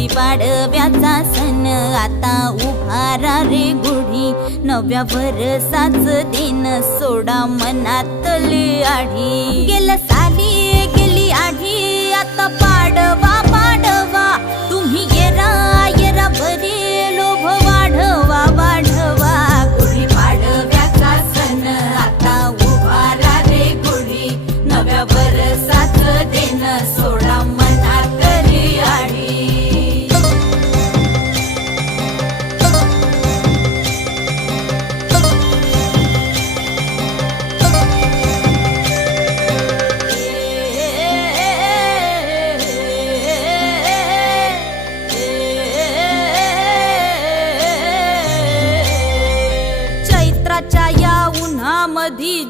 गुढीपाडव्याचा सण आता उभारा रे गुढी, नव्या वर्षाच दिन सोडा मनातली आढी। गेल्या साली गेली आढी, आता पाडवा पाडवा, तुम्ही येरा येरा बरी लोभ वाढवा वाढवा। गुढीपाडव्याचा सण आता उभारा रे गुढी, नव्या वर्षाच दिन सोडा मनातली आढी। चैत्राच्या या उन्हामधी